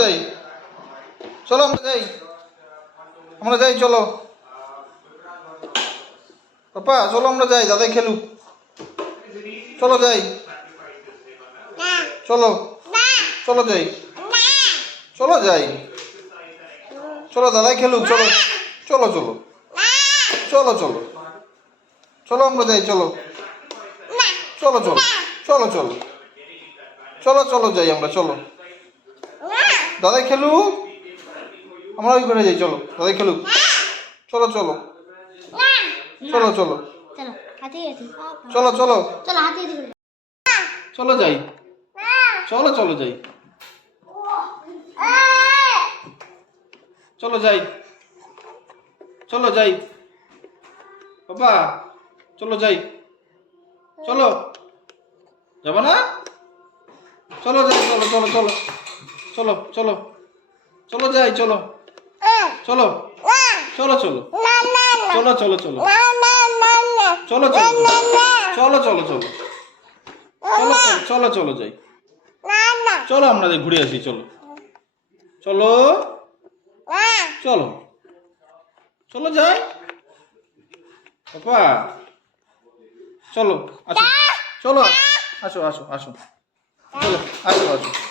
যাই, চলো আমরা যাই চলো পাপা, চলো আমরা যাই, দাদাই খেলুক। চলো যাই, চলো চলো যাই, চলো যাই, চলো দাদাই খেলুক। চলো চলো চলো চলো চলো চলো আমরা যাই, চলো চলো চলো চলো চলো চলো চলো যাই আমরা, চলো দাদাই খেলুক, আমরা ওই ঘরে যাই, চলো দাদাই খেলুক। চলো চলো চলো চলো চলো চলো চলো যাই, চলো চলো যাই, চলো যাই, চলো যাই বাবা, চলো যাই, চলো যাবো না, চলো যাই, চলো চলো চলো চলো চলো চলো যাই, চলো চলো চলো চলো চলো চলো চলো চলো চলো চলো চলো চলো চলো চলো যাই, চলো আমরা ঘুরে আসি, চলো চলো চলো চলো যাই পাপা, চলো আসো, চলো আসো আসো আসো, চলো আসো আসো।